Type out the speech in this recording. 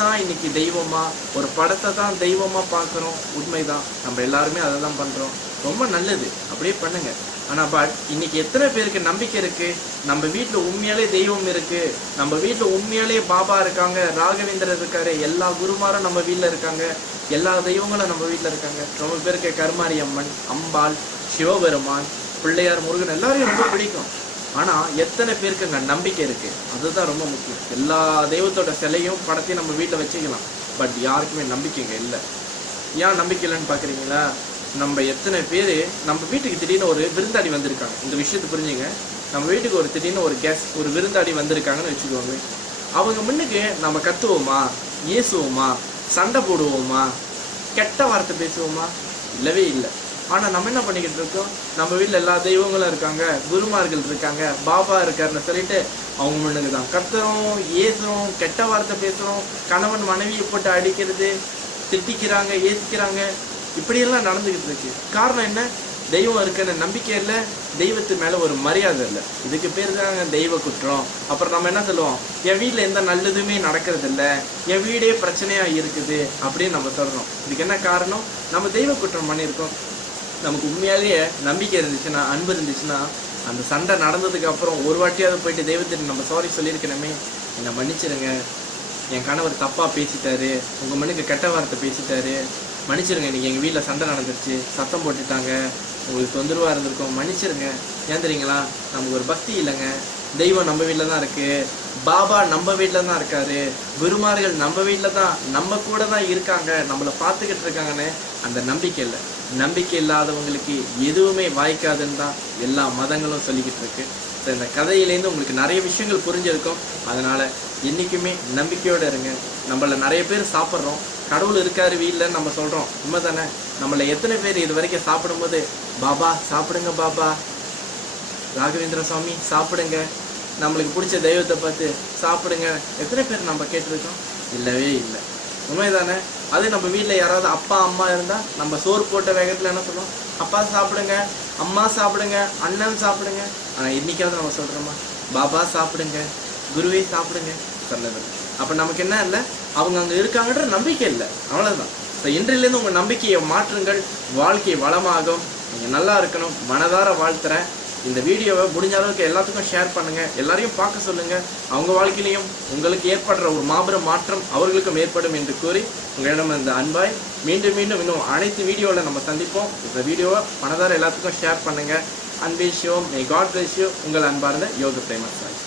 தான் இன்னைக்கு தெய்வமா, ஒரு படத்தை தான் தெய்வமா பார்க்குறோம். உண்மைதான், நம்ம எல்லாருமே அதை தான் பண்றோம். ரொம்ப நல்லது, அப்படியே பண்ணுங்க. ஆனா பட் இன்னைக்கு எத்தனை பேருக்கு நம்பிக்கை இருக்கு? நம்ம வீட்டில் உண்மையாலே தெய்வம் இருக்கு, நம்ம வீட்டில் உண்மையாலே பாபா இருக்காங்க, ராகவேந்திரர் இருக்காரு, எல்லா குருமாரும் நம்ம வீட்டில் இருக்காங்க, எல்லா தெய்வங்களும் நம்ம வீட்டில் இருக்காங்க. ரொம்ப பேருக்கு கருமாரி அம்மன், அம்பாள், சிவபெருமான், பிள்ளையார், முருகன் எல்லாரையும் ரொம்ப பிடிக்கும். ஆனா எத்தனை பேருக்கு அங்கே நம்பிக்கை இருக்கு? அதுதான் ரொம்ப முக்கியம். எல்லா தெய்வத்தோட சிலையும் படத்தையும் நம்ம வீட்டில் வச்சுக்கலாம், பட் யாருக்குமே நம்பிக்கைங்க இல்லை. ஏன் நம்பிக்கை இல்லைன்னு பார்க்குறீங்களா? நம்ம எத்தனை பேர் நம்ம வீட்டுக்கு திடீர்னு ஒரு விருந்தாடி வந்திருக்காங்க, இந்த விஷயத்தை புரிஞ்சுங்க. நம்ம வீட்டுக்கு ஒரு திடீர்னு ஒரு கெஸ்ட், ஒரு விருந்தாடி வந்திருக்காங்கன்னு வச்சுக்கோங்க. அவங்க முன்னுக்கு நம்ம கத்துவோமா, ஏசுவோமா, சண்டை போடுவோமா, கெட்ட வார்த்தை பேசுவோமா? இல்லவே இல்லை. ஆனால் நம்ம என்ன பண்ணிக்கிட்டு இருக்கோம்? நம்ம வீட்டில் எல்லா தெய்வங்களும் இருக்காங்க, குருமார்கள் இருக்காங்க, பாபா இருக்காருன்னு சொல்லிட்டு அவங்க முன்னுக்கு தான் கத்துறோம், ஏசுறோம், கெட்ட வார்த்தை பேசுகிறோம், கணவன் மனைவியை போட்டு அடிக்கிறது, திட்டிக்கிறாங்க, ஏசிக்கிறாங்க, இப்படியெல்லாம் நடந்துக்கிட்டு இருக்கு. காரணம் என்ன? தெய்வம் இருக்குன்னு நம்பிக்கை இல்லை, தெய்வத்து மேலே ஒரு மரியாதை இல்லை. இதுக்கு பேர் தாங்க தெய்வ குற்றம். அப்புறம் நம்ம என்ன சொல்லுவோம்? என் வீட்டில் எந்த நல்லதுமே நடக்கிறது இல்லை, என் வீடே பிரச்சனையாக இருக்குது அப்படின்னு நம்ம சொல்கிறோம். இதுக்கு என்ன காரணம்? நம்ம தெய்வ குற்றம் பண்ணியிருக்கோம். நமக்கு உண்மையாலேயே நம்பிக்கை இருந்துச்சுன்னா, அன்பு இருந்துச்சுன்னா, அந்த சண்டை நடந்ததுக்கு அப்புறம் ஒரு வாட்டியாவது போயிட்டு தெய்வத்திற்கு நம்ம சாரி சொல்லியிருக்கணுமே, என்னை மன்னிச்சிருங்க, என் கணவர் தப்பாக பேசிட்டாரு, உங்கள் மனுக்கு கெட்ட வார்த்தை பேசிட்டாரு, மன்னிச்சிருங்க, இன்றைக்கி எங்கள் வீட்டில் சண்டை நடந்துருச்சு, சத்தம் போட்டுட்டாங்க, உங்களுக்கு தொந்தரவாக இருந்திருக்கோம், மன்னிச்சிருங்க. ஏன் தெரியுங்களா? நமக்கு ஒரு பக்தி இல்லைங்க. தெய்வம் நம்ம வீட்டில் தான் இருக்குது, பாபா நம்ம வீட்டில் தான் இருக்காரு, குருமார்கள் நம்ம வீட்டில் தான், நம்ம கூட தான் இருக்காங்க, நம்மளை பார்த்துக்கிட்டு இருக்காங்கன்னு அந்த நம்பிக்கை இல்லை. நம்பிக்கை இல்லாதவங்களுக்கு எதுவுமே வாய்க்காதுன்னு தான் எல்லா மதங்களும் சொல்லிக்கிட்டு இருக்கு. ஸோ இந்த கதையிலேருந்து உங்களுக்கு நிறைய விஷயங்கள் புரிஞ்சிருக்கும். அதனால் என்றைக்குமே நம்பிக்கையோடு இருங்க. நம்மள நிறைய பேர் சாப்பிட்றோம், கடவுள் இருக்காரு வீட்டில் நம்ம சொல்கிறோம், உண்மை தானே? நம்மளை எத்தனை பேர் இது வரைக்கும் சாப்பிடும்போது பாபா சாப்பிடுங்க, பாபா ராகவேந்திர சுவாமி சாப்பிடுங்க, நம்மளுக்கு பிடிச்ச தெய்வத்தை பார்த்து சாப்பிடுங்க, எத்தனை பேர் நம்ம கேட்டிருக்கோம்? இல்லவே இல்லை. உண்மைதானே? அது நம்ம வீட்டில் யாராவது அப்பா அம்மா இருந்தால் நம்ம சோறு போட்ட வேகத்தில் என்ன சொல்லுவோம்? அப்பா சாப்பிடுங்க, அம்மா சாப்பிடுங்க, அண்ணன் சாப்பிடுங்க. ஆனால் இன்னைக்காவது நம்ம சொல்கிறோமா? பாபா சாப்பிடுங்க, குருவே சாப்பிடுங்க சொன்னது. அப்போ நமக்கு என்ன இல்லை? அவங்க அங்கே இருக்காங்கன்ற நம்பிக்கை இல்லை, அவ்வளோதான். ஸோ இன்றிலேருந்து உங்கள் நம்பிக்கையை மாற்றுங்கள், வாழ்க்கை வளமாகும். நீங்கள் நல்லா இருக்கணும், மனதார வாழ்த்துறேன். இந்த வீடியோவை முடிஞ்ச அளவுக்கு எல்லாத்துக்கும் ஷேர் பண்ணுங்கள், எல்லாரையும் பார்க்க சொல்லுங்கள். அவங்க வாழ்க்கையிலையும் உங்களுக்கு ஏற்படுற ஒரு மாபெரும் மாற்றம் அவர்களுக்கும் ஏற்படும் என்று கூறி உங்களிடம் இந்த அன்பாய் மீண்டும் இன்னும் அனைத்து வீடியோவில் நம்ம சந்திப்போம். இந்த வீடியோவை மனதார எல்லாத்துக்கும் ஷேர் பண்ணுங்கள். அன்பே சிவம், மே காட் பிளஸ் யூ. உங்கள் அன்பார்ந்த யோக பிரேமசாய்.